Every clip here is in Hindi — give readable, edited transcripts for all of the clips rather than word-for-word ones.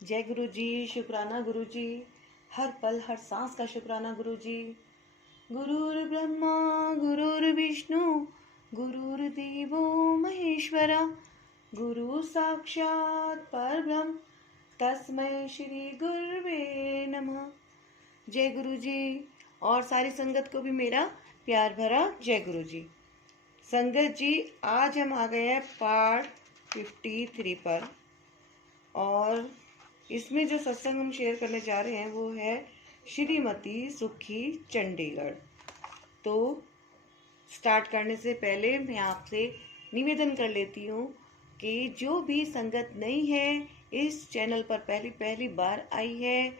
जय गुरु जी। शुक्राना गुरु जी। हर पल हर सांस का शुक्राना गुरु जी। गुरुर् ब्रह्मा गुरुर्विष्णु गुरुर्देवो महेश्वरा गुरु साक्षात परब्रह्म तस्मै श्री गुरुवे नमः। जय गुरु जी और सारी संगत को भी मेरा प्यार भरा जय गुरु जी। संगत जी, आज हम आ गए हैं पार्ट 53 पर और इसमें जो सत्संग हम शेयर करने जा रहे हैं वो है श्रीमती सुखी चंडीगढ़। तो स्टार्ट करने से पहले मैं आपसे निवेदन कर लेती हूँ कि जो भी संगत नहीं है, इस चैनल पर पहली बार आई है,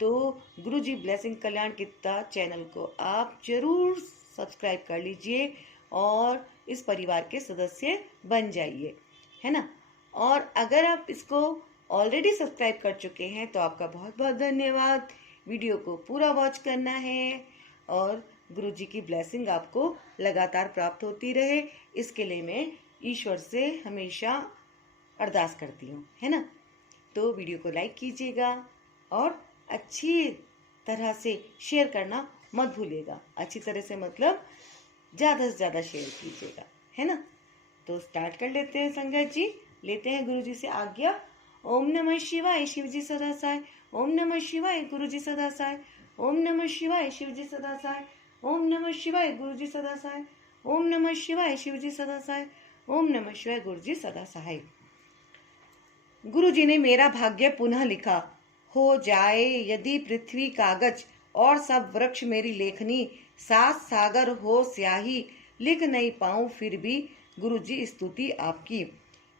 तो गुरुजी ब्लेसिंग कल्याण गीता चैनल को आप जरूर सब्सक्राइब कर लीजिए और इस परिवार के सदस्य बन जाइए, है ना। और अगर आप इसको ऑलरेडी सब्सक्राइब कर चुके हैं तो आपका बहुत बहुत धन्यवाद। वीडियो को पूरा वॉच करना है और गुरुजी की ब्लेसिंग आपको लगातार प्राप्त होती रहे, इसके लिए मैं ईश्वर से हमेशा अरदास करती हूँ, है ना। तो वीडियो को लाइक कीजिएगा और अच्छी तरह से शेयर करना मत भूलिएगा। अच्छी तरह से मतलब ज़्यादा से ज़्यादा शेयर कीजिएगा, है ना। तो स्टार्ट कर लेते हैं संगत जी, लेते हैं गुरुजी से आज्ञा। ओम नमः शिवाय शिवजी सदा साय। ओम नमः शिवाय गुरुजी सदा साय। ओम नमः शिवाय शिवजी सदा साय। ओम नमः शिवाय गुरुजी सदा साय। ओम नमः शिवाय शिवजी सदा साय। ओम नमः शिवाय गुरुजी सदा सहाय। गुरुजी ने मेरा भाग्य पुनः लिखा, हो जाए यदि पृथ्वी कागज और सब वृक्ष मेरी लेखनी, सात सागर हो स्याही लिख नहीं पाऊं फिर भी गुरुजी स्तुति आपकी।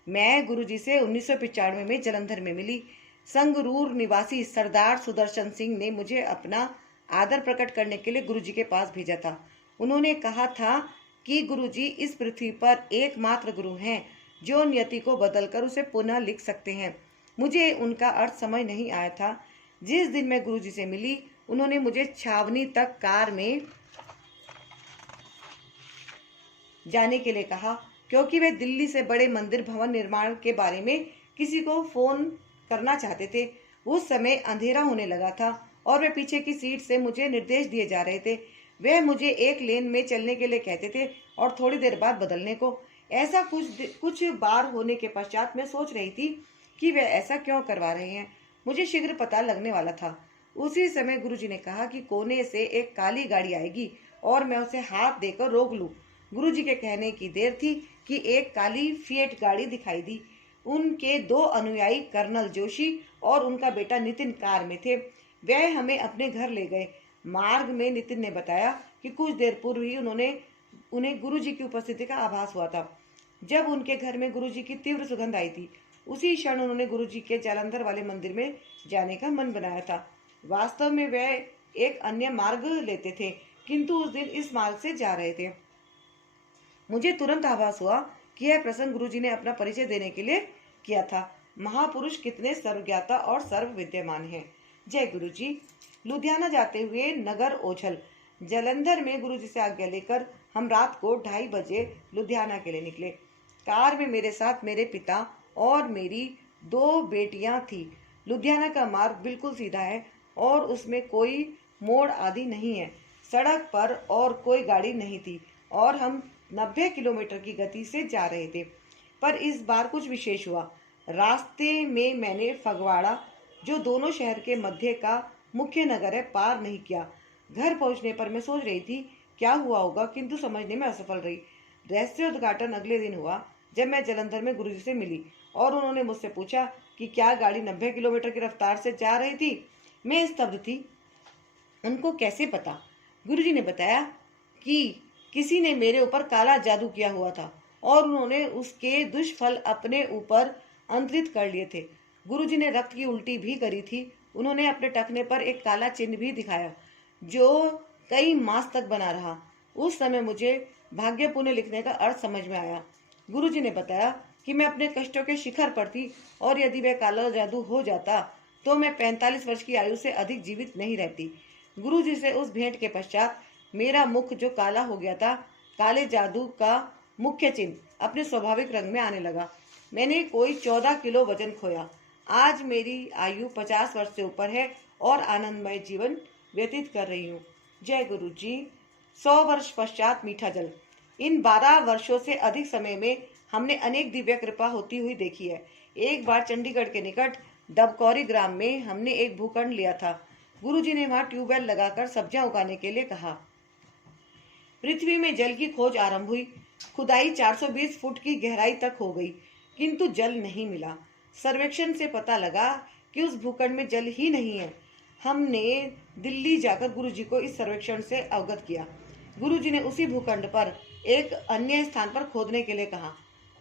मैं गुरुजी से 1995 में जलंधर में मिली। संगरूर निवासी सरदार सुदर्शन सिंह ने मुझे अपना आदर प्रकट करने के लिए गुरुजी के पास भेजा था। उन्होंने कहा था कि गुरुजी इस पृथ्वी पर एकमात्र गुरु हैं जो नियति को बदलकर उसे पुनः लिख सकते हैं। मुझे उनका अर्थ समझ नहीं आया था। जिस दिन मैं गुरुजी से मिली, उन्होंने मुझे छावनी तक कार में जाने के लिए कहा, क्योंकि वे दिल्ली से बड़े मंदिर भवन निर्माण के बारे में किसी को फोन करना चाहते थे। उस समय अंधेरा होने लगा था और वे पीछे की सीट से मुझे निर्देश दिए जा रहे थे। वे मुझे एक लेन में चलने के लिए कहते थे और थोड़ी देर बाद बदलने को। ऐसा कुछ बार होने के पश्चात मैं सोच रही थी कि वे ऐसा क्यों करवा रहे हैं। मुझे शीघ्र पता लगने वाला था। उसी समय गुरुजी ने कहा कि कोने से एक काली गाड़ी आएगी और मैं उसे हाथ देकर रोक लूं। गुरुजी के कहने की देर थी कि एक काली फिएट गाड़ी दिखाई दी। उनके दो अनुयायी कर्नल जोशी और उनका बेटा नितिन कार में थे। वह हमें अपने घर ले गए। मार्ग में नितिन ने बताया कि कुछ देर पूर्व ही उन्हें गुरुजी की उपस्थिति का आभास हुआ था, जब उनके घर में गुरुजी की तीव्र सुगंध आई थी। उसी क्षण उन्होंने गुरुजी के जालंधर वाले मंदिर में जाने का मन बनाया था। वास्तव में वह एक अन्य मार्ग लेते थे, किंतु उस दिन इस मार्ग से जा रहे थे। मुझे तुरंत आभास हुआ कि यह प्रसंग गुरुजी ने अपना परिचय देने के लिए किया था। महापुरुष कितने सर्वज्ञाता और सर्व विद्यमान हैं। जय गुरुजी। लुधियाना जाते हुए नगर ओझल जलंधर में गुरुजी से आज्ञा लेकर हम रात को 2:30 बजे लुधियाना के लिए निकले। कार में मेरे साथ मेरे पिता और मेरी 2 बेटियां थी। लुधियाना का मार्ग बिल्कुल सीधा है और उसमें कोई मोड़ आदि नहीं है। सड़क पर और कोई गाड़ी नहीं थी और हम 90 किलोमीटर की गति से जा रहे थे। पर इस बार कुछ विशेष हुआ। रास्ते में मैंने फगवाड़ा, जो दोनों शहर के मध्य का मुख्य नगर है, पार नहीं किया। घर पहुंचने पर मैं सोच रही थी क्या हुआ होगा, किंतु समझने में असफल रही। रहस्योद्घाटन अगले दिन हुआ, जब मैं जलंधर में गुरुजी से मिली और उन्होंने मुझसे पूछा कि क्या गाड़ी 90 किलोमीटर की रफ्तार से जा रही थी। मैं स्तब्ध थी। उनको कैसे पता? गुरुजी ने बताया कि किसी ने मेरे ऊपर काला जादू किया हुआ था और उन्होंने उसके दुष्फल अपने ऊपर अंतरित कर लिए थे। गुरुजी ने रक्त की उल्टी भी करी थी। उन्होंने अपने टखने पर एक काला चिन्ह भी दिखाया जो कई मास तक बना रहा। उस समय मुझे भाग्य पुण्य लिखने का अर्थ समझ में आया। गुरुजी ने बताया कि मैं अपने कष्टों के शिखर पर थी और यदि वह काला जादू हो जाता तो मैं 45 वर्ष की आयु से अधिक जीवित नहीं रहती। गुरुजी से उस भेंट के पश्चात मेरा मुख जो काला हो गया था, काले जादू का मुख्य चिन्ह अपने स्वाभाविक रंग में आने लगा। मैंने कोई 14 किलो वजन खोया। आज मेरी आयु 50 वर्ष से ऊपर है और आनंदमय जीवन व्यतीत कर रही हूँ। जय गुरु जी। 100 वर्ष पश्चात मीठा जल। इन 12 वर्षों से अधिक समय में हमने अनेक दिव्य कृपा होती हुई देखी है। एक बार चंडीगढ़ के निकट डबकौरी ग्राम में हमने एक भूखंड लिया था। गुरुजी ने वहां ट्यूबवेल लगाकर सब्जियां उगाने के लिए कहा। पृथ्वी में जल की खोज आरंभ हुई। खुदाई 420 फुट की गहराई तक हो गई, किंतु जल नहीं मिला। सर्वेक्षण से पता लगा कि उस भूखंड में जल ही नहीं है। हमने दिल्ली जाकर गुरुजी को इस सर्वेक्षण से अवगत किया। गुरुजी ने उसी भूखंड पर एक अन्य स्थान पर खोदने के लिए कहा।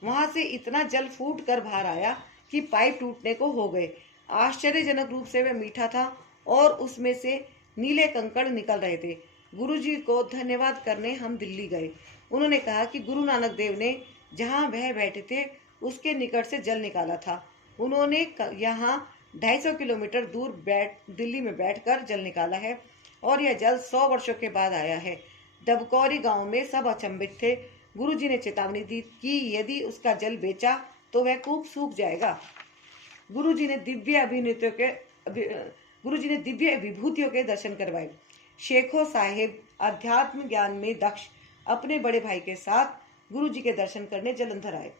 वहां से इतना जल फूट कर बाहर आया कि पाइप टूटने को हो गए। आश्चर्यजनक रूप से वह मीठा था और उसमें से नीले कंकड़ निकल रहे थे। गुरुजी को धन्यवाद करने हम दिल्ली गए। उन्होंने कहा कि गुरु नानक देव ने जहां वह बैठे थे उसके निकट से जल निकाला था। उन्होंने यहाँ 250 किलोमीटर दूर दिल्ली में बैठकर जल निकाला है और यह जल 100 वर्षों के बाद आया है। डबकौरी गांव में सब अचंभित थे। गुरुजी ने चेतावनी दी कि यदि उसका जल बेचा तो वह कूप सूख जाएगा। गुरुजी ने दिव्य विभूतियों के दर्शन करवाए। शेखो साहिब अध्यात्म ज्ञान में दक्ष अपने बड़े भाई के साथ गुरुजी के दर्शन करने जलंधर आए।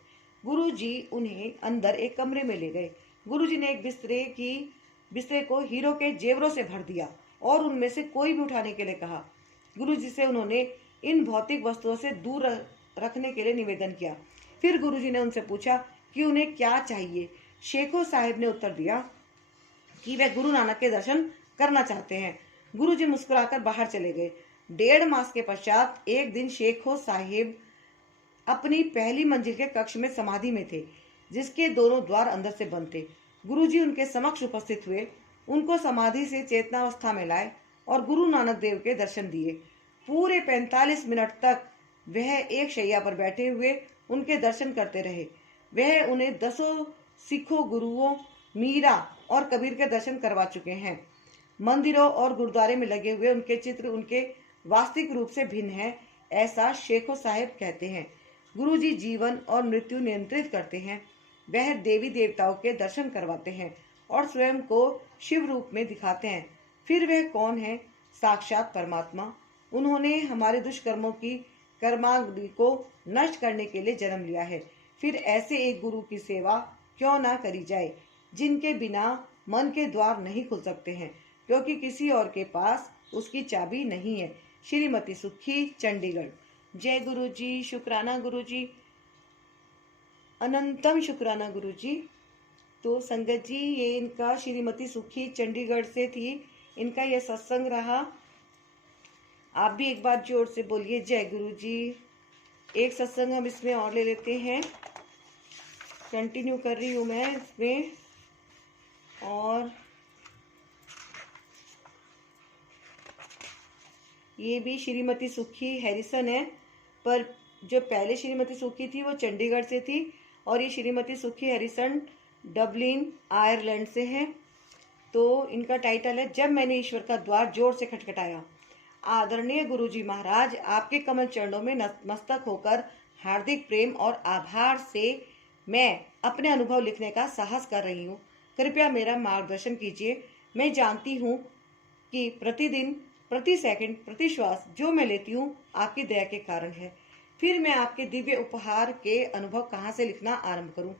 गुरुजी उन्हें अंदर एक कमरे में ले गए। गुरुजी ने एक बिस्तरे को हीरो के जेवरों से भर दिया और उनमें से कोई भी उठाने के लिए कहा। गुरुजी से उन्होंने इन भौतिक वस्तुओं से दूर रखने के लिए निवेदन किया। फिर गुरुजी ने उनसे पूछा कि उन्हें क्या चाहिए। शेखो साहिब ने उत्तर दिया कि वे गुरु नानक के दर्शन करना चाहते हैं। गुरुजी मुस्कुराकर बाहर चले गए। 1.5 मास के पश्चात एक दिन शेखो साहिब अपनी पहली मंजिल के कक्ष में समाधि में थे, जिसके दोनों द्वार अंदर से बंद थे। गुरुजी उनके समक्ष उपस्थित हुए, उनको समाधि से चेतनावस्था में लाए और गुरु नानक देव के दर्शन दिए। पूरे 45 मिनट तक वह एक शैया पर बैठे हुए उनके दर्शन करते रहे। वह उन्हें 10 सिखों गुरुओं, मीरा और कबीर के दर्शन करवा चुके हैं। मंदिरों और गुरुद्वारे में लगे हुए उनके चित्र उनके वास्तविक रूप से भिन्न है, ऐसा शेखो साहिब कहते हैं। गुरुजी जीवन और मृत्यु नियंत्रित करते हैं। वह देवी देवताओं के दर्शन करवाते हैं और स्वयं को शिव रूप में दिखाते हैं। फिर वह कौन है? साक्षात परमात्मा। उन्होंने हमारे दुष्कर्मों की कर्मावली को नष्ट करने के लिए जन्म लिया है। फिर ऐसे एक गुरु की सेवा क्यों ना करी जाए, जिनके बिना मन के द्वार नहीं खुल सकते हैं, क्योंकि किसी और के पास उसकी चाबी नहीं है। श्रीमती सुखी, चंडीगढ़। जय गुरु जी। शुक्राना गुरु जी, अनंतम शुक्राना गुरु जी। तो संगत जी, ये इनका श्रीमती सुखी चंडीगढ़ से थी, इनका यह सत्संग रहा। आप भी एक बार जोर से बोलिए जय गुरु जी। एक सत्संग हम इसमें और ले लेते हैं, कंटिन्यू कर रही हूँ मैं इसमें। और ये भी श्रीमती सुखी हैरिसन है, पर जो पहले श्रीमती सुखी थी वो चंडीगढ़ से थी और ये श्रीमती सुखी हैरिसन डबलिन, आयरलैंड से है। तो इनका टाइटल है जब मैंने ईश्वर का द्वार जोर से खटखटाया। आदरणीय गुरुजी महाराज, आपके कमल चरणों में नतमस्तक होकर हार्दिक प्रेम और आभार से मैं अपने अनुभव लिखने का साहस कर रही हूँ। कृपया मेरा मार्गदर्शन कीजिए। मैं जानती हूँ कि प्रतिदिन, प्रति सेकंड, प्रति श्वास जो मैं लेती हूँ आपकी दया के कारण है। फिर मैं आपके दिव्य उपहार के अनुभव कहाँ से लिखना आरंभ करूँ?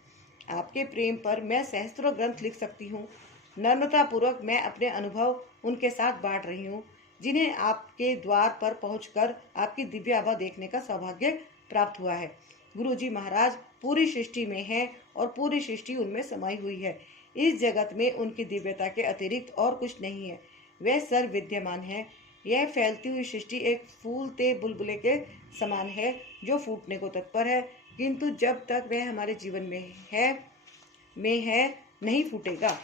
आपके प्रेम पर मैं सहस्त्रों ग्रंथ लिख सकती हूँ। नम्रतापूर्वक मैं अपने अनुभव उनके साथ बांट रही हूँ, जिन्हें आपके द्वार पर पहुंचकर आपकी दिव्य आभा देखने का सौभाग्य प्राप्त हुआ है। गुरुजी महाराज पूरी सृष्टि में है और पूरी सृष्टि उनमें समाई हुई है। इस जगत में उनकी दिव्यता के अतिरिक्त और कुछ नहीं है। वह सर्व विद्यमान है। यह फैलती हुई सृष्टि एक फूलते बुलबुले के समान है जो फूटने को तत्पर है, किंतु जब तक वह हमारे जीवन में है नहीं फूटेगा।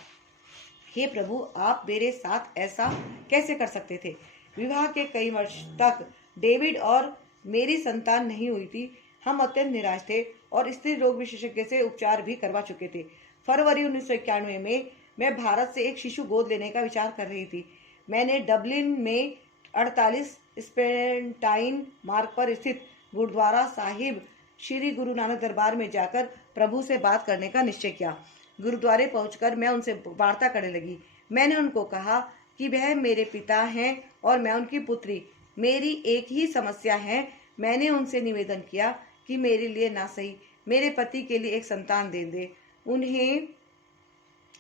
हे प्रभु, आप मेरे साथ ऐसा कैसे कर सकते थे? विवाह के कई वर्ष तक डेविड और मेरी संतान नहीं हुई थी। हम अत्यंत निराश थे और स्त्री रोग विशेषज्ञ से उपचार भी करवा चुके थे। फरवरी 1991 में मैं भारत से एक शिशु गोद लेने का विचार कर रही थी। मैंने डबलिन में 48 स्पेंटाइन मार्ग पर स्थित गुरुद्वारा साहिब श्री गुरु नानक दरबार में जाकर प्रभु से बात करने का निश्चय किया। गुरुद्वारे पहुंचकर मैं उनसे वार्ता करने लगी। मैंने उनको कहा कि वह मेरे पिता हैं और मैं उनकी पुत्री। मेरी एक ही समस्या है। मैंने उनसे निवेदन किया कि मेरे लिए ना सही मेरे पति के लिए एक संतान दे दे। उन्हें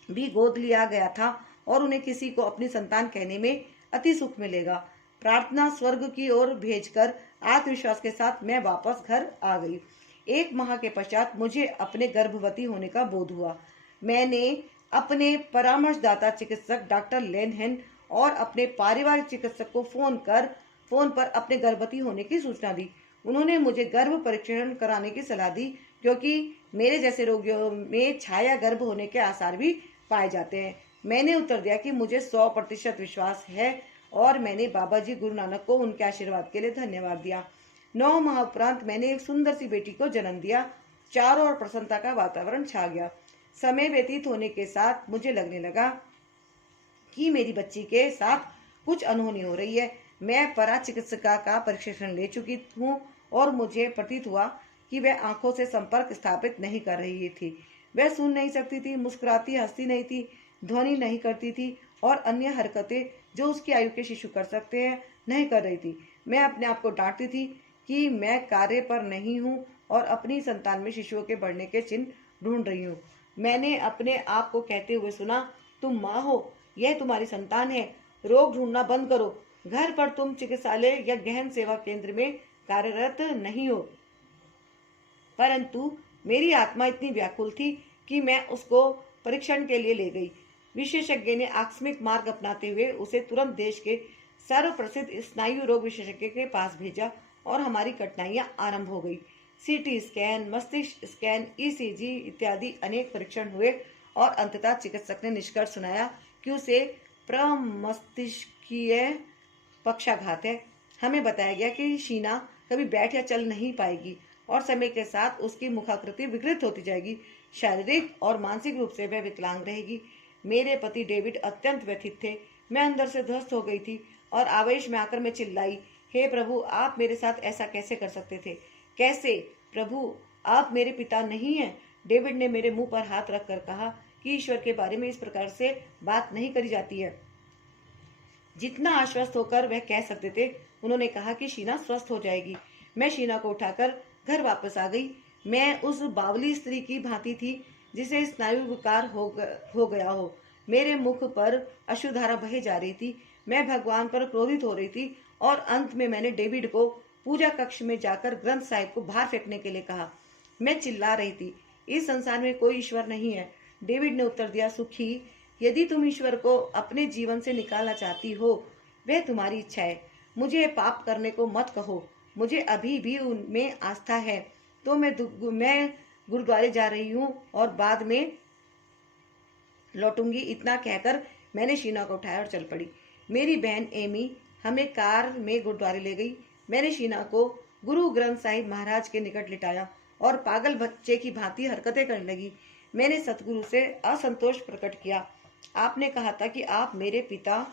भी गोद लिया गया था और उन्हें किसी को अपनी संतान कहने में अति सुख मिलेगा। प्रार्थना स्वर्ग की ओर भेजकर आत्मविश्वास के साथ मैं वापस घर आ गई। 1 माह के पश्चात मुझे अपने गर्भवती होने का बोध हुआ। मैंने अपने परामर्शदाता चिकित्सक डॉक्टर लेनहेन और अपने पारिवारिक चिकित्सक को फोन पर अपने गर्भवती होने की सूचना दी। उन्होंने मुझे गर्भ परीक्षण कराने की सलाह दी, क्योंकि मेरे जैसे रोगियों में छाया गर्भ होने के आसार भी पाए जाते हैं। मैंने उत्तर दिया कि मुझे 100% विश्वास है और मैंने बाबा जी गुरु नानक को उनके आशीर्वाद के लिए धन्यवाद दिया। 9 माह उपरांत मैंने एक सुंदर सी बेटी को जन्म दिया। चारों ओर प्रसन्नता का वातावरण छा गया। समय व्यतीत होने के साथ मुझे लगने लगा कि मेरी बच्ची के साथ कुछ अनहोनी हो रही है। मैं परा चिकित्सिका का प्रशिक्षण ले चुकी हूँ और मुझे प्रतीत हुआ कि वह आंखों से संपर्क स्थापित नहीं कर रही थी। वह सुन नहीं सकती थी, मुस्कुराती हंसती नहीं थी, ध्वनि नहीं करती थी और अन्य हरकतें जो उसकी आयु के शिशु कर सकते हैं नहीं कर रही थी। मैं अपने आप को डांटती थी कि मैं कार्य पर नहीं हूँ और अपनी संतान में शिशुओं के बढ़ने के चिन्ह ढूंढ रही हूँ। मैंने अपने आप को कहते हुए सुना, तुम माँ हो, यह तुम्हारी संतान है। रोग ढूंढना बंद करो। घर पर तुम चिकित्सालय या गहन सेवा केंद्र में कार्यरत नहीं हो। परंतु मेरी आत्मा इतनी व्याकुल थी कि मैं उसको परीक्षण के लिए ले गई। विशेषज्ञ ने आकस्मिक मार्ग अपनाते हुए उसे तुरंत देश के सर्वप्रसिद्ध स्नायु रोग विशेषज्ञ के पास भेजा और हमारी कठिनाइयां आरंभ हो गई। सीटी स्कैन, मस्तिष्क स्कैन, ईसीजी इत्यादि अनेक परीक्षण हुए और अंततः चिकित्सक ने निष्कर्ष सुनाया कि उसे प्रमस्तिष्कीय पक्षाघात है। हमें बताया गया कि शीना कभी बैठ या चल नहीं पाएगी और समय के साथ उसकी मुखाकृति विकृत होती जाएगी। शारीरिक और मानसिक रूप से वह विकलांग रहेगी। मेरे पति डेविड अत्यंत व्यथित थे। मैं अंदर से ध्वस्त हो गई थी और आवेश में आकर मैं चिल्लाई, हे प्रभु, आप मेरे साथ ऐसा कैसे कर सकते थे? कैसे? प्रभु, आप मेरे पिता नहीं हैं। डेविड ने मेरे मुंह पर हाथ रखकर कहा कि ईश्वर के बारे में इस प्रकार से बात नहीं करी जाती है। जितना आश्वस्त होकर वह कह सकते थे, उन्होंने कहा कि शीना स्वस्थ हो जाएगी। मैं शीना को उठाकर घर वापस आ गई। मैं उस बावली स्त्री की भांति थी जिसे स्नायु विकार हो गया हो। मेरे मुख पर अश्रुधारा बहे जा रही थी। मैं भगवान पर क्रोधित हो रही थी और अंत में मैंने डेविड को पूजा कक्ष में जाकर ग्रंथ साहिब को बाहर फेंकने के लिए कहा। मैं चिल्ला रही थी, इस संसार में कोई ईश्वर नहीं है। डेविड ने उत्तर दिया, सुखी, यदि तुम ईश्वर को अपने जीवन से निकालना चाहती हो, वह तुम्हारी इच्छा है। मुझे पाप करने को मत कहो। मुझे अभी भी उनमें आस्था है, तो मैं गुरुद्वारे जा रही हूँ और बाद में लौटूंगी। इतना कहकर मैंने शीना को उठाया और चल पड़ी। मेरी बहन एमी हमें कार में गुरुद्वारे ले गई। मैंने शीना को गुरु ग्रंथ साहिब महाराज के निकट लिटाया और पागल बच्चे की भांति हरकतें करने लगी। मैंने सतगुरु से असंतोष प्रकट किया। आपने कहा था कि आप मेरे पिता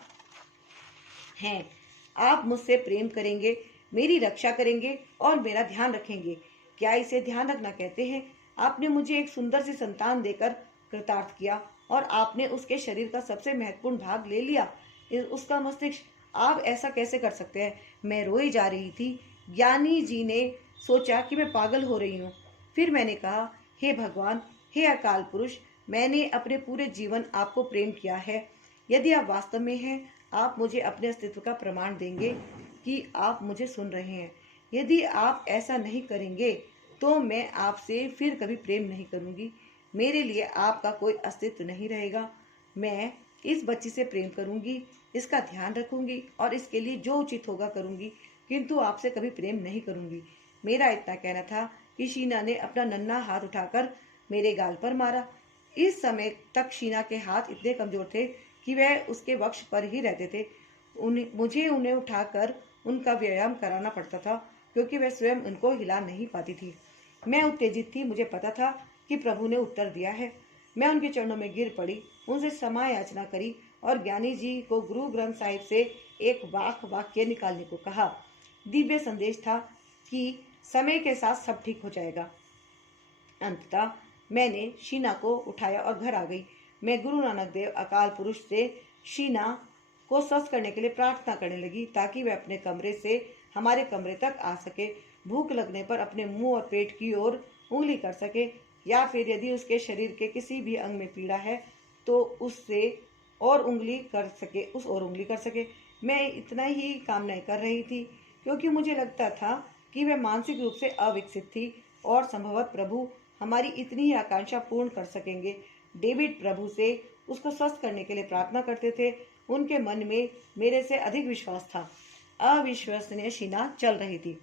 हैं। आप मुझसे प्रेम करेंगे, मेरी रक्षा करेंगे और मेरा ध्यान रखेंगे। क्या इसे ध्यान रखना कहते हैं? आपने मुझे एक सुंदर सी संतान देकर कृतार्थ किया और आपने उसके शरीर का सबसे महत्वपूर्ण भाग ले लिया, उसका मस्तिष्क। आप ऐसा कैसे कर सकते हैं? मैं रोई जा रही थी। ज्ञानी जी ने सोचा कि मैं पागल हो रही हूँ। फिर मैंने कहा, हे भगवान, हे अकाल पुरुष, मैंने अपने पूरे जीवन आपको प्रेम किया है। यदि आप वास्तव में हैं, आप मुझे अपने अस्तित्व का प्रमाण देंगे कि आप मुझे सुन रहे हैं। यदि आप ऐसा नहीं करेंगे तो मैं आपसे फिर कभी प्रेम नहीं करूंगी। मेरे लिए आपका कोई अस्तित्व नहीं रहेगा। मैं इस बच्ची से प्रेम करूंगी, इसका ध्यान रखूंगी और इसके लिए जो उचित होगा करूंगी, किंतु आपसे कभी प्रेम नहीं करूंगी। मेरा इतना कहना था कि शीना ने अपना नन्हा हाथ उठाकर मेरे गाल पर मारा। इस समय तक शीना के हाथ इतने कमजोर थे कि वह उसके वक्ष पर ही रहते थे। मुझे उन्हें उठाकर उनका व्यायाम कराना पड़ता था, क्योंकि वह स्वयं उनको हिला नहीं पाती थी। मैं उत्तेजित थी। मुझे पता था कि प्रभु ने उत्तर दिया है। मैं उनके चरणों में गिर पड़ी, उनसे क्षमा याचना करी और ज्ञानी जी को गुरु ग्रंथ साहिब से एक वाक्य निकालने को कहा। दिव्य संदेश था कि समय के साथ सब ठीक हो जाएगा। अंततः मैंने शीना को उठाया और घर आ गई। मैं गुरु नानक देव अकाल पुरुष से शीना को स्वस्थ करने के लिए प्रार्थना करने लगी ताकि वह अपने कमरे से हमारे कमरे तक आ सके, भूख लगने पर अपने मुंह और पेट की ओर उंगली कर सके, या फिर यदि उसके शरीर के किसी भी अंग में पीड़ा है तो उससे और उंगली कर सके। मैं इतना ही कामनाएं कर रही थी क्योंकि मुझे लगता था कि वह मानसिक रूप से अविकसित थी और संभवतः प्रभु हमारी इतनी ही आकांक्षा पूर्ण कर सकेंगे। डेविड प्रभु से उसको स्वस्थ करने के लिए प्रार्थना करते थे। उनके मन में मेरे से अधिक विश्वास था। अविश्वसनीय शीना चल रही थी।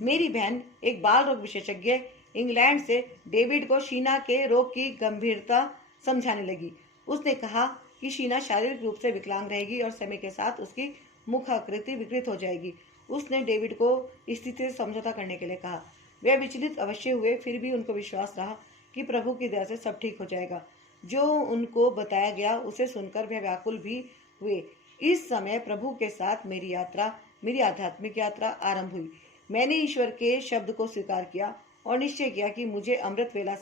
मेरी बहन एक बाल रोग विशेषज्ञ इंग्लैंड से डेविड को शीना के रोग की गंभीरता समझाने लगी। उसने कहा कि शीना शारीरिक रूप से विकलांग रहेगी और समय के साथ उसकी मुखाकृति विकृत हो जाएगी। उसने डेविड को स्थिति से समझौता करने के लिए कहा। वे विचलित अवश्य हुए, फिर भी उनको विश्वास रहा कि प्रभु की दया से सब ठीक हो जाएगा। जो उनको बताया गया उसे सुनकर वे व्याकुल भी हुए। इस समय प्रभु के साथ मेरी आध्यात्मिक यात्रा आरंभ हुई। मैंने ईश्वर के शब्द को स्वीकार किया और निश्चय किया कि मुझे अमृत वेला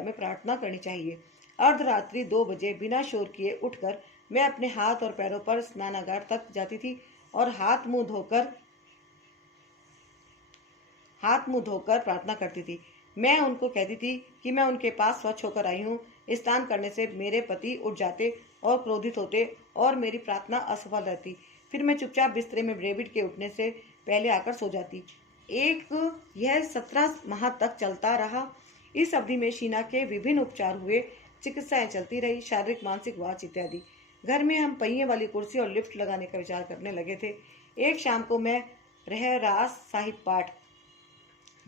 में प्रार्थना करनी चाहिए। अर्धरात्रि 2 बजे बिना शोर किए उठकर मैं अपने हाथ और पैरों पर स्नानागार तक जाती थी और हाथ मुंह धोकर प्रार्थना करती थी। मैं उनको कहती थी कि मैं उनके पास स्वच्छ होकर आई हूँ। स्नान करने से मेरे पति उठ जाते और क्रोधित होते और मेरी प्रार्थना असफल रहती। फिर मैं चुपचाप बिस्तरे में डेविड के उठने से पहले आकर सो जाती। यह 17 माह तक चलता रहा। इस अवधि में शीना के विभिन्न उपचार हुए, चिकित्साएं चलती रही, शारीरिक, मानसिक, वाच इत्यादि। घर में हम पहिए वाली कुर्सी और लिफ्ट लगाने का विचार करने लगे थे। एक शाम को मैं रहरास साहिब पाठ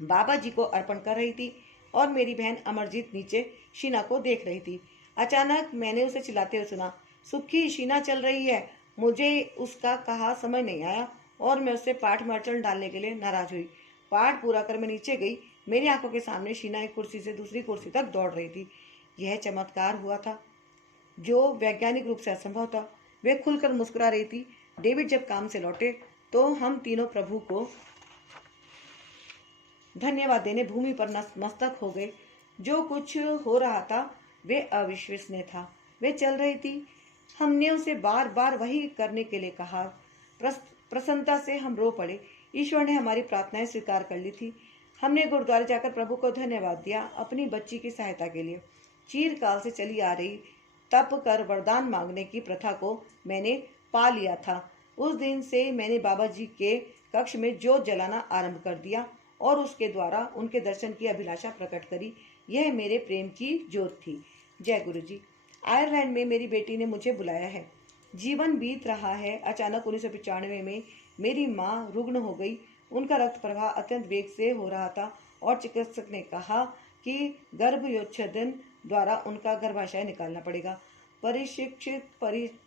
बाबा जी को अर्पण कर रही थी और मेरी बहन अमरजीत नीचे शीना को देख रही थी। अचानक मैंने उसे चिल्लाते हुए सुना, सुखी, शीना चल रही है। मुझे उसका कहा समझ नहीं आया और मैं उससे पाठ में अड़चन डालने के लिए नाराज हुई। पाठ पूरा कर मैं नीचे गई। मेरी आंखों के सामने शीना एक कुर्सी से दूसरी कुर्सी तक दौड़ रही थी। यह चमत्कार हुआ था जो वैज्ञानिक रूप से असंभव था। वे खुलकर मुस्कुरा रही थी। डेविड जब काम से लौटे तो हम तीनों प्रभु को धन्यवाद देने भूमि पर नतमस्तक हो गए। जो कुछ हो रहा था वे अविश्वसनीय था। वे चल रही थी। हमने उसे बार बार वही करने के लिए कहा। प्रसन्नता से हम रो पड़े। ईश्वर ने हमारी प्रार्थनाएं स्वीकार कर ली थी। हमने गुरुद्वारे जाकर प्रभु को धन्यवाद दिया अपनी बच्ची की सहायता के लिए। चीरकाल से चली आ रही तप कर वरदान मांगने की प्रथा को मैंने पा लिया था। उस दिन से मैंने बाबा जी के कक्ष में जोत जलाना आरंभ कर दिया और उसके द्वारा उनके दर्शन की अभिलाषा प्रकट करी। यह मेरे प्रेम की ज्योत थी। जय गुरु जी। आयरलैंड में मेरी बेटी ने मुझे बुलाया है। जीवन बीत रहा है। अचानक 1995 में मेरी माँ रुग्ण हो गई। उनका रक्त प्रवाह अत्यंत वेग से हो रहा था और चिकित्सक ने कहा कि गर्भयोच्छेदन द्वारा उनका गर्भाशय निकालना पड़ेगा। परिशिक्षित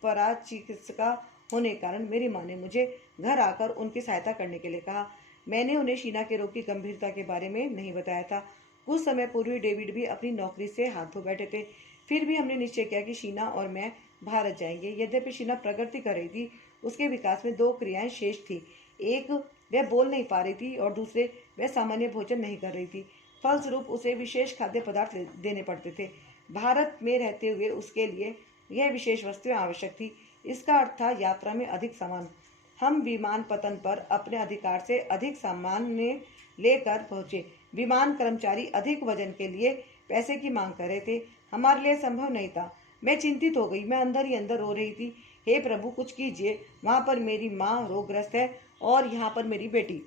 पराचिकित्सिका होने के कारण मेरी माँ ने मुझे घर आकर उनकी सहायता करने के लिए कहा। मैंने उन्हें शीना के रोग की गंभीरता के बारे में नहीं बताया था। कुछ समय पूर्व डेविड भी अपनी नौकरी से हाथ धो बैठे थे। फिर भी हमने निश्चय किया कि शीना और मैं भारत जाएंगे। यद्यपि शीना प्रगति कर रही थी, उसके विकास में 2 क्रियाएं शेष थी। एक, वह बोल नहीं पा रही थी और दूसरे, वह सामान्य भोजन नहीं कर रही थी। फलस्वरूप उसे विशेष खाद्य पदार्थ देने पड़ते थे। भारत में रहते हुए उसके लिए यह विशेष वस्तुएं आवश्यक थी। इसका अर्थ था यात्रा में अधिक सामान। हम विमान पतन पर अपने अधिकार से अधिक सामान लेकर पहुंचे। विमान कर्मचारी अधिक वजन के लिए पैसे की मांग कर रहे थे। हमारे लिए संभव नहीं था। मैं चिंतित हो गई। मैं अंदर ही अंदर रो रही थी। हे प्रभु, कुछ कीजिए। वहां पर मेरी माँ रोगग्रस्त है और यहाँ पर मेरी बेटी।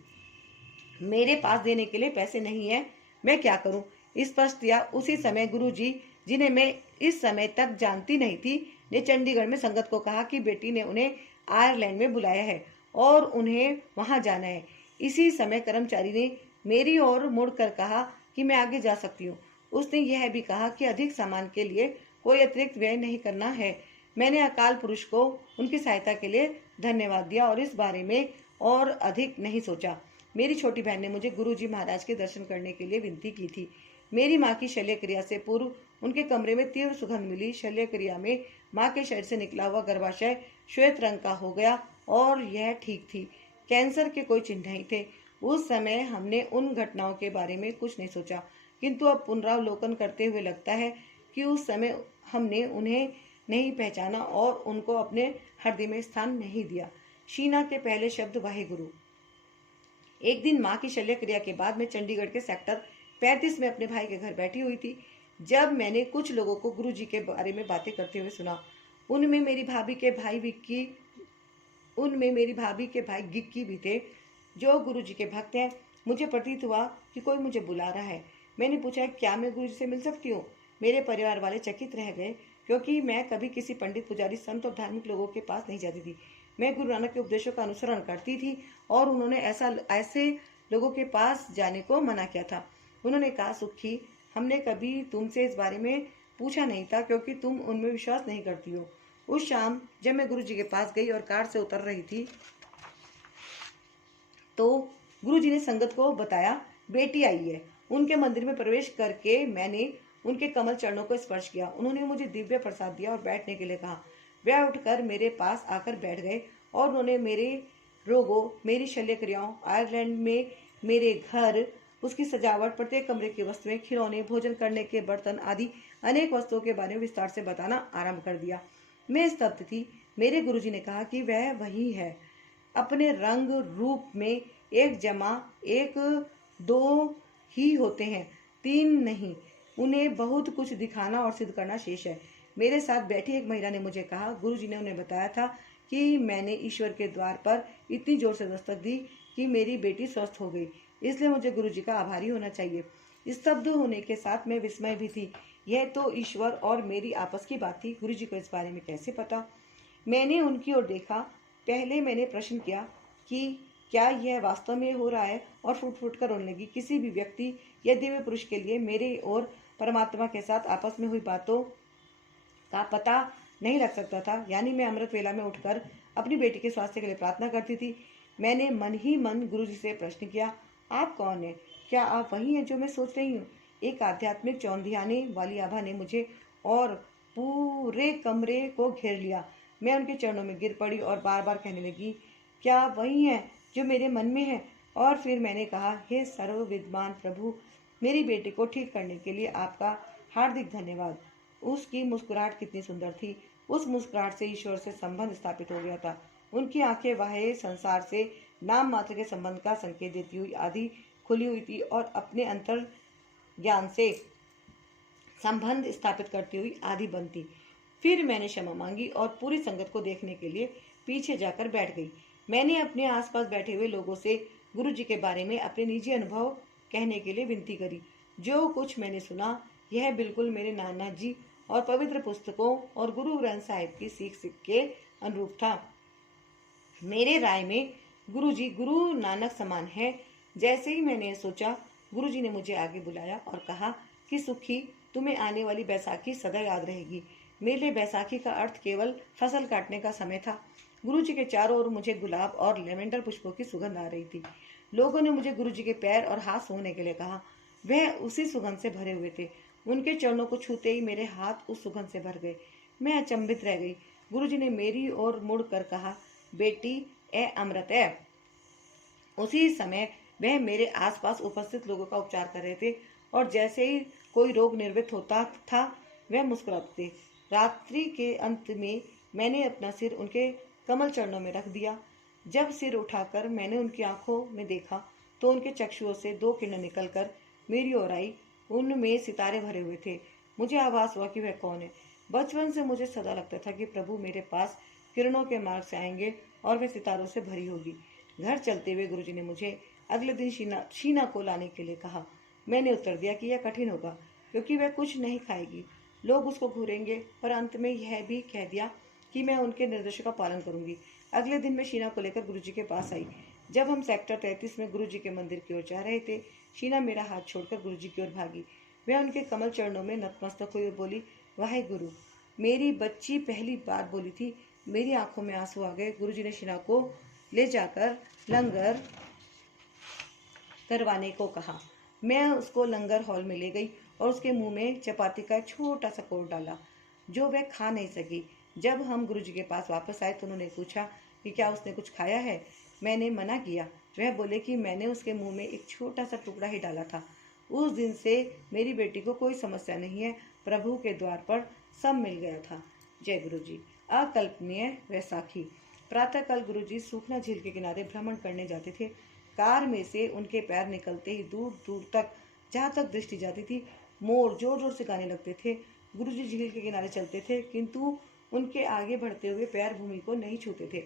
मेरे पास देने के लिए पैसे नहीं है। मैं क्या करूं? स्पष्ट या उसी समय गुरुजी, जिन्हें मैं इस समय तक जानती नहीं थी, ने चंडीगढ़ में संगत को कहा कि बेटी ने उन्हें आयरलैंड में बुलाया है और उन्हें वहां जाना है। इसी समय कर्मचारी ने मेरी ओर मुड़कर कहा कि मैं आगे जा सकती हूँ। उसने यह भी कहा कि अधिक सामान के लिए कोई अतिरिक्त व्यय नहीं करना है। मैंने अकाल पुरुष को उनकी सहायता के लिए धन्यवाद दिया और इस बारे में और अधिक नहीं सोचा। मेरी छोटी बहन ने मुझे गुरुजी महाराज के दर्शन करने के लिए विनती की थी। मेरी माँ की शल्य क्रिया से पूर्व उनके कमरे में तीव्र सुगंध मिली। शल्य क्रिया में माँ के शरीर से निकला हुआ गर्भाशय श्वेत रंग का हो गया और यह ठीक थी। कैंसर के कोई चिन्ह नहीं थे। उस समय हमने उन घटनाओं के बारे में कुछ नहीं सोचा, किंतु अब पुनरावलोकन करते हुए लगता है कि उस समय हमने उन्हें नहीं पहचाना और उनको अपने हृदय में स्थान नहीं दिया। शीना के पहले शब्द वाहे गुरु। एक दिन माँ की शल्य क्रिया के बाद मैं चंडीगढ़ के सेक्टर 35 में अपने भाई के घर बैठी हुई थी, जब मैंने कुछ लोगों को गुरु जी के बारे में बातें करते हुए सुना। उनमें मेरी भाभी के भाई गिक्की भी थे, जो गुरु जी के भक्त हैं। मुझे प्रतीत हुआ कि कोई मुझे बुला रहा है। मैंने पूछा, क्या मैं गुरु जी से मिल सकती हूँ? मेरे परिवार वाले चकित रह गए, क्योंकि मैं कभी किसी पंडित, पुजारी, संत और धार्मिक लोगों के पास नहीं जाती थी। मैं गुरु नानक के उपदेशों का अनुसरण करती थी और उन्होंने ऐसे लोगों के पास जाने को मना किया था। उन्होंने कहा, सुखी, हमने कभी तुमसे इस बारे में पूछा नहीं था, क्योंकि तुम उनमें विश्वास नहीं करती हो। उस शाम जब मैं गुरु जी के पास गई और कार से उतर रही थी, तो गुरु जी ने संगत को बताया, बेटी आई है। उनके मंदिर में प्रवेश करके मैंने उनके कमल चरणों को स्पर्श किया। उन्होंने मुझे दिव्य प्रसाद दिया और बैठने के लिए कहा। वह उठकर मेरे पास आकर बैठ गए और उन्होंने मेरे रोगों, मेरी शल्य क्रियाओं, आयरलैंड में मेरे घर, उसकी सजावट, प्रत्येक कमरे की वस्तुएं, खिलौने, भोजन करने के बर्तन आदि अनेक वस्तुओं के बारे में विस्तार से बताना आरंभ कर दिया। मैं स्तब्ध थी। मेरे गुरुजी ने कहा कि वह वही है, अपने रंग रूप में एक जमा एक दो ही होते हैं, तीन नहीं। उन्हें बहुत कुछ दिखाना और सिद्ध करना शेष है। मेरे साथ बैठी एक महिला ने मुझे कहा, गुरुजी ने उन्हें बताया था कि मैंने ईश्वर के द्वार पर इतनी जोर से दस्तक दी कि मेरी बेटी स्वस्थ हो गई, इसलिए मुझे गुरुजी का आभारी होना चाहिए। स्तब्ध होने के साथ मैं विस्मय भी थी। यह तो ईश्वर और मेरी आपस की बात थी, गुरुजी को इस बारे में कैसे पता? मैंने उनकी ओर देखा। पहले मैंने प्रश्न किया कि क्या यह वास्तव में हो रहा है, और फूट फूट कर रोने लगी। किसी भी व्यक्ति या दिव्य पुरुष के लिए मेरे और परमात्मा के साथ आपस में हुई बातों का पता नहीं लग सकता था। यानी मैं अमृत वेला में उठकर अपनी बेटी के स्वास्थ्य के लिए प्रार्थना करती थी। मैंने मन ही मन गुरुजी से प्रश्न किया, आप कौन है? क्या आप वही हैं जो मैं सोच रही हूँ? एक आध्यात्मिक चौंधियाने वाली आभा ने मुझे और पूरे कमरे को घेर लिया। मैं उनके चरणों में गिर पड़ी और बार बार कहने लगी, क्या वही है जो मेरे मन में है? और फिर मैंने कहा, हे सर्व विद्वान प्रभु, मेरी बेटी को ठीक करने के लिए आपका हार्दिक धन्यवाद। उसकी मुस्कुराहट कितनी सुंदर थी। उस मुस्कुराहट से ईश्वर से संबंध स्थापित हो गया था। उनकी आंखें बाह्य संसार से नाम मात्र के संबंध का संकेत देती हुई आधी खुली हुई थी और अपने अंतर ज्ञान से संबंध स्थापित करती हुई आधी बंद थी। फिर मैंने क्षमा मांगी और पूरी संगत को देखने के लिए पीछे जाकर बैठ गई। मैंने अपने आसपास बैठे हुए लोगों से गुरु जी के बारे में अपने निजी अनुभव कहने के लिए विनती करी। जो कुछ मैंने सुना, यह बिल्कुल मेरे नाना जी और पवित्र पुस्तकों और गुरु ग्रंथ साहिब की सीख के अनुरूप था। मेरे राय में गुरु जी गुरु नानक समान है। जैसे ही मैंने सोचा, गुरु जी ने मुझे आगे बुलाया और कहा कि सुखी, तुम्हें आने वाली बैसाखी सदा याद रहेगी। मेरे लिए बैसाखी का अर्थ केवल फसल काटने का समय था। गुरु जी के चारों ओर मुझे गुलाब और लेवेंडर पुष्पों की सुगंध आ रही थी। लोगों ने मुझे गुरु जी के पैर और हाथ छूने के लिए कहा। वह उसी सुगंध से भरे हुए थे। उनके चरणों को छूते ही मेरे हाथ उस सुगंध से भर गए। मैं अचंभित रह गई। गुरु जी ने मेरी ओर मुड़ कर कहा, बेटी, ए अमृत है। उसी समय वह मेरे आसपास उपस्थित लोगों का उपचार कर रहे थे और जैसे ही कोई रोग निर्वृत्त होता था, वह मुस्कुराते थे। रात्रि के अंत में मैंने अपना सिर उनके कमल चरणों में रख दिया। जब सिर उठाकर मैंने उनकी आंखों में देखा, तो उनके चक्षुओं से दो किरणें निकलकर मेरी ओर आई। उनमें सितारे भरे हुए थे। मुझे आभास हुआ कि वह कौन है। बचपन से मुझे सदा लगता था कि प्रभु मेरे पास किरणों के मार्ग से आएंगे और वह सितारों से भरी होगी। घर चलते हुए गुरुजी ने मुझे अगले दिन शीना को लाने के लिए कहा। मैंने उत्तर दिया कि यह कठिन होगा, क्योंकि वह कुछ नहीं खाएगी। लोग उसको घूरेंगे, पर अंत में यह भी कह दिया कि मैं उनके निर्देशों का पालन करूंगी। अगले दिन मैं शीना को लेकर गुरुजी के पास आई। जब हम सेक्टर 33 में गुरुजी के मंदिर की ओर जा रहे थे, शीना मेरा हाथ छोड़कर गुरुजी की ओर भागी। वह उनके कमल चरणों में नतमस्तक हुई और बोली, वाहे गुरु। मेरी बच्ची पहली बार बोली थी। मेरी आंखों में आंसू आ गए। गुरुजी ने शीना को ले जाकर लंगर करवाने को कहा। मैं उसको लंगर हॉल में ले गई और उसके मुंह में चपाती का छोटा सा कोट डाला, जो वह खा नहीं सकी। जब हम गुरुजी के पास वापस आए तो उन्होंने पूछा कि क्या उसने कुछ खाया है। मैंने मना किया। वह बोले कि मैंने उसके मुंह में एक छोटा सा टुकड़ा ही डाला था। उस दिन से मेरी बेटी को कोई समस्या नहीं है। प्रभु के द्वार पर सब मिल गया था। जय गुरु जी। अकल्पनीय वैसाखी। प्रातःकाल गुरु जी सूखना झील के किनारे भ्रमण करने जाते थे। कार में से उनके पैर निकलते ही दूर दूर तक, जहाँ तक दृष्टि जाती थी, मोर जोर जोर से गाने लगते थे। गुरु जी झील के किनारे चलते थे, किंतु उनके आगे बढ़ते हुए पैर भूमि को नहीं छूते थे।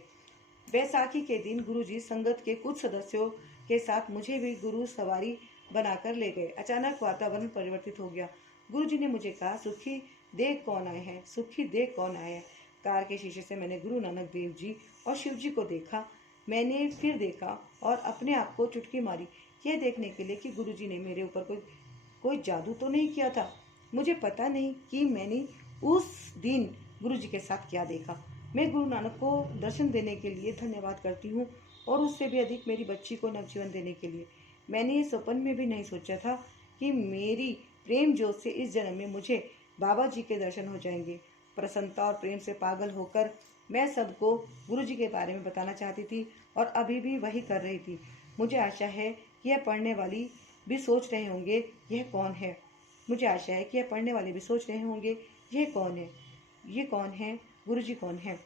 बैसाखी के दिन गुरुजी संगत के कुछ सदस्यों के साथ मुझे भी गुरु सवारी बनाकर ले गए। अचानक वातावरण परिवर्तित हो गया। गुरुजी ने मुझे कहा, सुखी देख कौन आए हैं, सुखी देख कौन आए हैं। कार के शीशे से मैंने गुरु नानक देव जी और शिव जी को देखा। मैंने फिर देखा और अपने आप को चुटकी मारी, यह देखने के लिए कि गुरुजी ने मेरे ऊपर कोई जादू तो नहीं किया था। मुझे पता नहीं कि मैंने उस दिन गुरुजी के साथ क्या देखा। मैं गुरु नानक को दर्शन देने के लिए धन्यवाद करती हूँ, और उससे भी अधिक मेरी बच्ची को नवजीवन देने के लिए। मैंने ये स्वप्न में भी नहीं सोचा था कि मेरी प्रेम जोत से इस जन्म में मुझे बाबा जी के दर्शन हो जाएंगे। प्रसन्नता और प्रेम से पागल होकर मैं सबको गुरु जी के बारे में बताना चाहती थी, और अभी भी वही कर रही थी। मुझे आशा है कि यह पढ़ने वाली भी सोच रहे होंगे यह कौन है। मुझे आशा है कि यह पढ़ने वाले भी सोच रहे होंगे यह कौन है, ये कौन है, गुरु जी कौन है।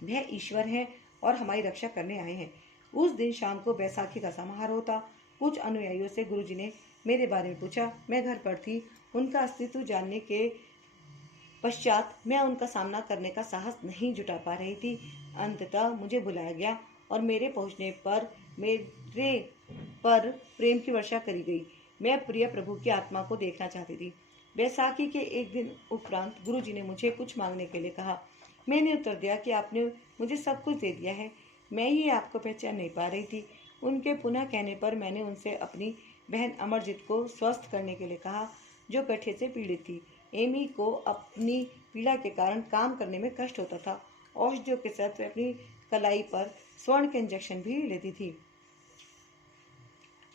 वह ईश्वर है और हमारी रक्षा करने आए हैं। उस दिन शाम को बैसाखी का समारोह था। कुछ अनुयायियों से गुरुजी ने मेरे बारे में पूछा। मैं घर पर थी। उनका अस्तित्व जानने के पश्चात मैं उनका सामना करने का साहस नहीं जुटा पा रही थी। अंततः मुझे बुलाया गया और मेरे पहुंचने पर मेरे पर प्रेम की वर्षा करी गई। मैं प्रिय प्रभु की आत्मा को देखना चाहती थी। बैसाखी के एक दिन उपरांत गुरुजी ने मुझे कुछ मांगने के लिए कहा। मैंने उत्तर दिया कि आपने मुझे सब कुछ दे दिया है, मैं ही आपको पहचान नहीं पा रही थी। उनके पुनः कहने पर मैंने उनसे अपनी बहन अमरजीत को स्वस्थ करने के लिए कहा, जो गठिया से पीड़ित थी। एमी को अपनी पीड़ा के कारण काम करने में कष्ट होता था। औषधियों के साथ वह अपनी कलाई पर स्वर्ण के इंजेक्शन भी लेती थी।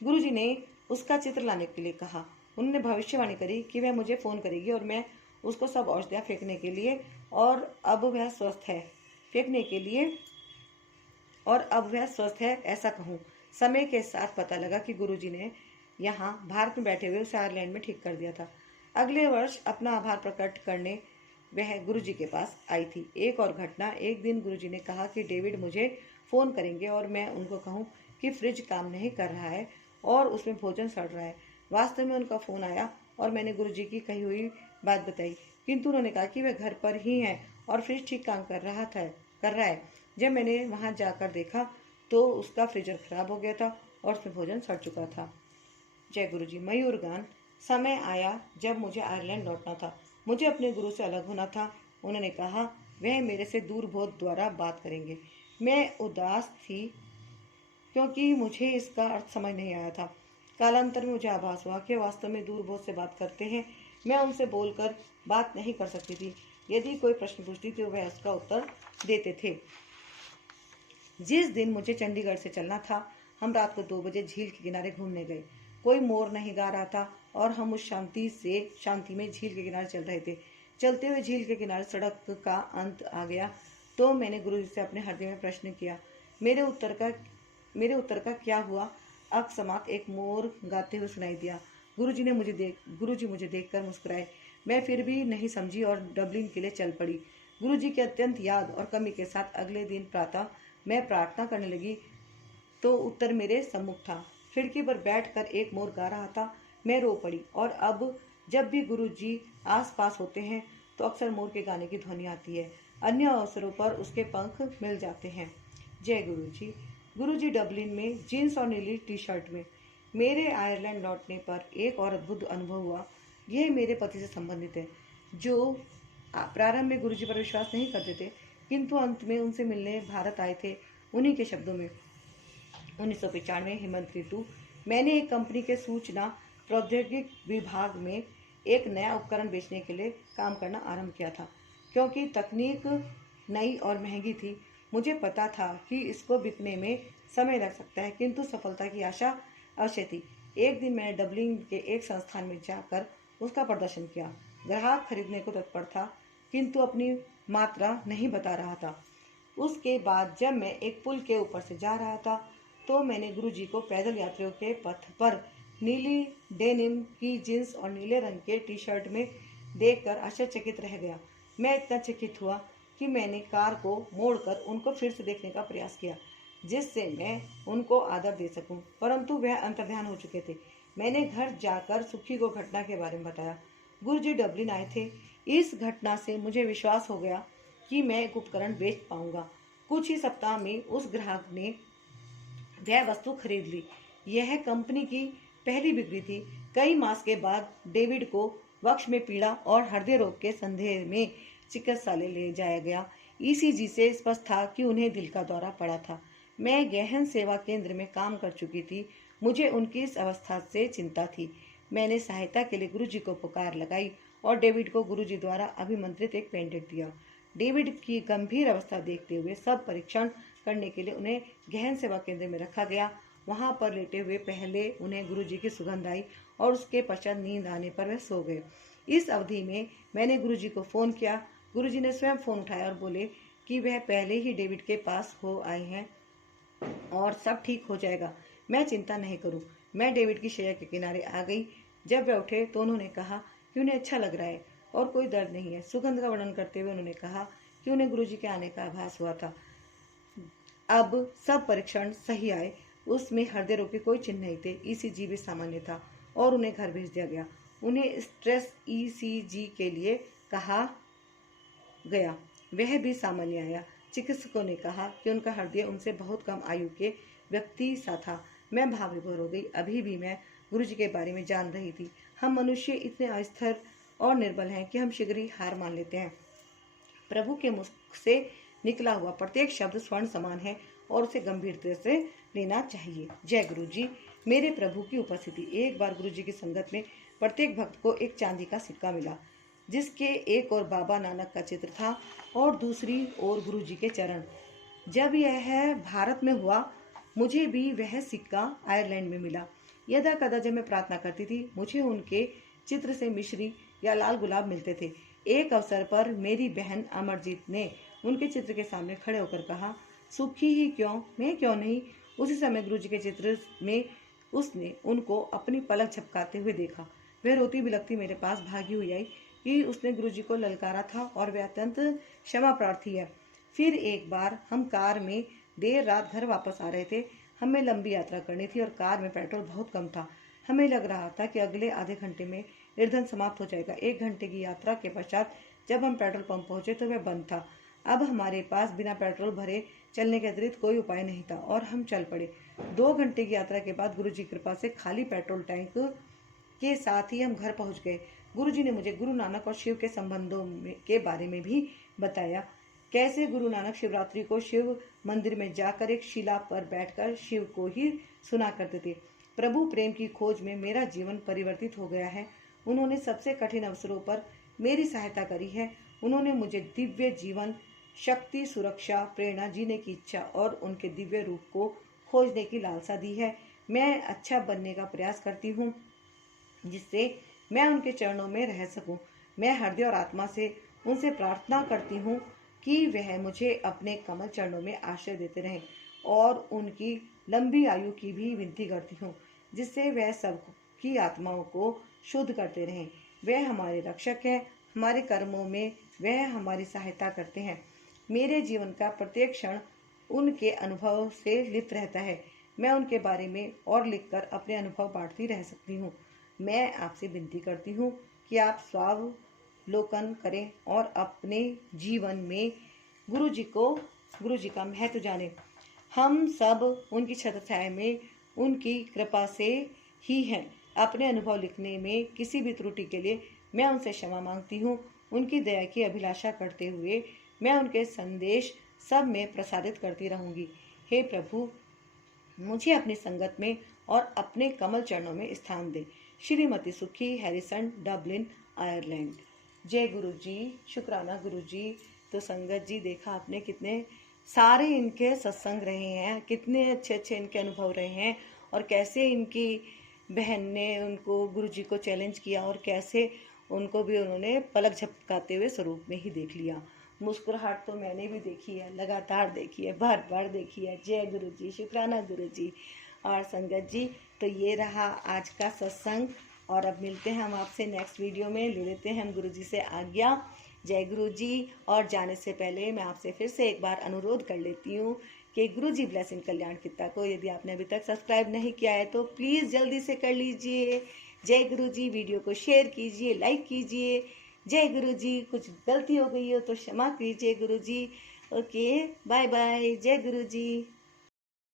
गुरुजी ने उसका चित्र लाने के लिए कहा। उन्होंने भविष्यवाणी करी कि वह मुझे फोन करेगी और मैं उसको सब औषधियाँ फेंकने के लिए, और अब वह स्वस्थ है, फेंकने के लिए, और अब वह स्वस्थ है ऐसा कहूँ। समय के साथ पता लगा कि गुरुजी ने यहाँ भारत में बैठे हुए उसे आयरलैंड में ठीक कर दिया था। अगले वर्ष अपना आभार प्रकट करने वह गुरुजी के पास आई थी। एक और घटना। एक दिन गुरुजी ने कहा कि डेविड मुझे फ़ोन करेंगे और मैं उनको कहूँ कि फ्रिज काम नहीं कर रहा है और उसमें भोजन सड़ रहा है। वास्तव में उनका फ़ोन आया और मैंने गुरुजी की कही हुई बात बताई, किंतु उन्होंने कहा कि वह घर पर ही हैं और फ्रिज ठीक काम कर रहा है। जब मैंने वहां जाकर देखा तो उसका फ्रीजर खराब हो गया था और उसमें भोजन सड़ चुका था। जय गुरु जी। मयूर गान। समय आया जब मुझे आयरलैंड लौटना था। मुझे अपने गुरु से अलग होना था। उन्होंने कहा वह मेरे से दूरबोध द्वारा बात करेंगे। मैं उदास थी क्योंकि मुझे इसका अर्थ समझ नहीं आया था। कालांतर में मुझे आभास हुआ कि वास्तव में दूरबोध से बात करते हैं। मैं उनसे बोलकर बात नहीं कर सकती थी। यदि कोई प्रश्न पूछती तो वह उसका उत्तर देते थे। जिस दिन मुझे चंडीगढ़ से चलना था, हम रात को 2 बजे झील के किनारे घूमने गए। कोई मोर नहीं गा रहा था और हम उस शांति में झील के किनारे चल रहे थे। चलते हुए झील के किनारे सड़क का अंत आ गया तो मैंने गुरुजी से अपने हृदय में प्रश्न किया। मेरे उत्तर का क्या हुआ? अकस्मात एक मोर गाते हुए सुनाई दिया। गुरुजी मुझे देखकर मुस्कुराए। मैं फिर भी नहीं समझी और डबलिन के लिए चल पड़ी। गुरुजी की अत्यंत याद और कमी के साथ अगले दिन प्रातः मैं प्रार्थना करने लगी तो उत्तर मेरे सम्मुख था। खिड़की पर बैठकर एक मोर गा रहा था। मैं रो पड़ी, और अब जब भी गुरुजी आस पास होते हैं तो अक्सर मोर के गाने की ध्वनि आती है। अन्य अवसरों पर उसके पंख मिल जाते हैं। जय गुरुजी। गुरुजी डबलिन में जीन्स और नीली टी शर्ट में। मेरे आयरलैंड लौटने पर एक और अद्भुत अनुभव हुआ। यह मेरे पति से संबंधित है, जो प्रारंभ में गुरुजी पर विश्वास नहीं करते थे, किंतु अंत में उनसे मिलने भारत आए थे। उन्हीं के शब्दों में 1995 हेमंत ऋतु, मैंने एक कंपनी के सूचना प्रौद्योगिकी विभाग में एक नया उपकरण बेचने के लिए काम करना आरंभ किया था। क्योंकि तकनीक नई और महंगी थी, मुझे पता था कि इसको बिकने में समय लग सकता है, किंतु सफलता की आशा अवश्य थी। एक दिन मैंने डबलिन के एक संस्थान में जाकर उसका प्रदर्शन किया। ग्राहक खरीदने को तत्पर था, किंतु अपनी मात्रा नहीं बता रहा था। उसके बाद जब मैं एक पुल के ऊपर से जा रहा था तो तो मैंने गुरुजी को पैदल यात्रियों के पथ पर नीली डेनिम की जींस और नीले रंग के टी शर्ट में देखकर आश्चर्यचकित रह गया। मैं इतना चकित हुआ कि मैंने कार को मोड़कर उनको फिर से देखने का प्रयास किया, जिससे मैं उनको आदर दे सकूं, परंतु वह अंतर्ध्यान हो चुके थे। मैंने घर जाकर सुखी को घटना के बारे में बताया। गुरुजी डबलिन आए थे। इस घटना से मुझे विश्वास हो गया कि मैं एक उपकरण बेच पाऊंगा। कुछ ही सप्ताह में उस ग्राहक ने वह वस्तु खरीद ली। यह कंपनी की पहली बिक्री थी। कई मास के बाद डेविड को वक्ष में पीड़ा और हृदय रोग के संदेह में चिकित्सालय ले जाया गया। ईसीजी से स्पष्ट था कि उन्हें दिल का दौरा पड़ा था। मैं गहन सेवा केंद्र में काम कर चुकी थी। मुझे उनकी इस अवस्था से चिंता थी। मैंने सहायता के लिए गुरुजी को पुकार लगाई और डेविड को गुरुजी द्वारा अभिमंत्रित एक पेंडेंट दिया। डेविड की गंभीर अवस्था देखते हुए सब परीक्षण करने के लिए उन्हें गहन सेवा केंद्र में रखा गया। वहां पर लेटे हुए पहले उन्हें गुरुजी की सुगंध आई और उसके पश्चात नींद आने पर वह सो गए। इस अवधि में मैंने गुरुजी को फोन किया। गुरुजी ने स्वयं फोन उठाया और बोले कि वह पहले ही डेविड के पास हो आए हैं और सब ठीक हो जाएगा, मैं चिंता नहीं करूं। मैं डेविड की शैया के किनारे आ गई। जब वे उठे तो उन्होंने कहा कि उन्हें अच्छा लग रहा है और कोई दर्द नहीं है। सुगंध का वर्णन करते हुए उन्होंने कहा कि उन्हें गुरुजी के आने का आभास हुआ था। अब सब परीक्षण सही आए। उसमें हृदय रोग के कोई चिन्ह नहीं थे। ईसीजी भी सामान्य था और उन्हें घर भेज दिया गया। उन्हें स्ट्रेस ईसीजी के लिए कहा गया, वह भी सामान्य आया। चिकित्सकों ने कहा कि उनका हृदय उनसे बहुत कम आयु के व्यक्ति सा था। मैं भाव विभोर हो गई। अभी भी मैं गुरुजी के बारे में जान रही थी। हम मनुष्य इतने अस्थिर और निर्बल हैं कि हम शीघ्र ही हार मान लेते हैं। प्रभु के मुख से निकला हुआ प्रत्येक शब्द स्वर्ण समान है और उसे गंभीरता से लेना चाहिए। जय गुरुजी। मेरे प्रभु की उपस्थिति। एक बार गुरुजी की संगत में प्रत्येक भक्त को एक चांदी का सिक्का मिला, जिसके एक ओर बाबा नानक का चित्र था और दूसरी ओर गुरुजी के चरण। जब यह भारत में हुआ, मुझे भी वह सिक्का आयरलैंड में मिला। यदा कदा जब मैं प्रार्थना करती थी, मुझे उनके चित्र से मिश्री या लाल गुलाब मिलते थे। एक अवसर पर मेरी बहन अमरजीत ने उनके चित्र के सामने खड़े होकर कहा, सुखी ही क्यों, मैं क्यों नहीं। उसी समय गुरुजी के चित्र में उसने उनको अपनी पलक झपकाते हुए देखा। वह रोती बिलखती मेरे पास भागी हुई आई कि उसने गुरुजी को ललकारा था और वह अत्यंत क्षमा प्रार्थी है। फिर एक बार हम कार में देर रात घर वापस आ रहे थे। हमें लंबी यात्रा करनी थी और कार में पेट्रोल बहुत कम था। हमें लग रहा था कि अगले आधे घंटे में ईंधन समाप्त हो जाएगा। 1 घंटे की यात्रा के पश्चात जब हम पेट्रोल पंप पहुंचे तो वह बंद था। अब हमारे पास बिना पेट्रोल भरे चलने के अतिरिक्त कोई उपाय नहीं था और हम चल पड़े। 2 घंटे की यात्रा के बाद गुरुजी की कृपा से खाली पेट्रोल टैंक के साथ ही हम घर पहुंच गए। गुरुजी ने मुझे गुरु नानक और शिव के संबंधों के बारे में भी बताया। कैसे गुरु नानक शिवरात्रि को शिव मंदिर में जाकर एक शिला पर बैठकर शिव को ही सुना करते थे। प्रभु प्रेम की खोज में मेरा जीवन परिवर्तित हो गया है। उन्होंने सबसे कठिन अवसरों पर मेरी सहायता करी है। उन्होंने मुझे दिव्य जीवन, शक्ति, सुरक्षा, प्रेरणा, जीने की इच्छा और उनके दिव्य रूप को खोजने की लालसा दी है। मैं अच्छा बनने का प्रयास करती हूँ, जिससे मैं उनके चरणों में रह सकूं। मैं हृदय और आत्मा से उनसे प्रार्थना करती हूँ कि वह मुझे अपने कमल चरणों में आश्रय देते रहें और उनकी लंबी आयु की भी विनती करती हूँ, जिससे वह सबकी आत्माओं को शुद्ध करते रहें। वह हमारे रक्षक हैं। हमारे कर्मों में वह हमारी सहायता करते हैं। मेरे जीवन का प्रत्येक क्षण उनके अनुभव से लिप्त रहता है। मैं उनके बारे में और लिखकर अपने अनुभव बांटती रह सकती हूँ। मैं आपसे विनती करती हूँ कि आप स्वावलोकन करें और अपने जीवन में गुरु जी का महत्व जानें। हम सब उनकी छत्रछाया में उनकी कृपा से ही हैं। अपने अनुभव लिखने में किसी भी त्रुटि के लिए मैं उनसे क्षमा मांगती हूँ। उनकी दया की अभिलाषा करते हुए मैं उनके संदेश सब में प्रसारित करती रहूँगी। हे प्रभु, मुझे अपनी संगत में और अपने कमल चरणों में स्थान दे। श्रीमती सुखी, हैरिसन, डबलिन, आयरलैंड। जय गुरु जी। शुक्राना गुरु जी। तो संगत जी, देखा आपने कितने सारे इनके सत्संग रहे हैं, कितने अच्छे अच्छे इनके अनुभव रहे हैं और कैसे इनकी बहन ने उनको गुरु जी को चैलेंज किया और कैसे उनको भी उन्होंने पलक झपकाते हुए स्वरूप में ही देख लिया। मुस्कुराहट तो मैंने भी देखी है, लगातार देखी है, बार बार देखी है। जय गुरु जी, शुक्राना गुरु जी। और संगत जी, तो ये रहा आज का सत्संग, और अब मिलते हैं हम आपसे नेक्स्ट वीडियो में। ले लेते हैं हम गुरु जी से आज्ञा। जय गुरु जी। और जाने से पहले मैं आपसे फिर से एक बार अनुरोध कर लेती हूँ कि गुरु जी ब्लेसिंग कल्याण कित्ता को यदि आपने अभी तक सब्सक्राइब नहीं किया है तो प्लीज़ जल्दी से कर लीजिए। जय गुरु जी। वीडियो को शेयर कीजिए, लाइक कीजिए। जय गुरु जी। कुछ गलती हो गई हो तो क्षमा कीजिए गुरु जी। Okay, bye bye. जय गुरु जी।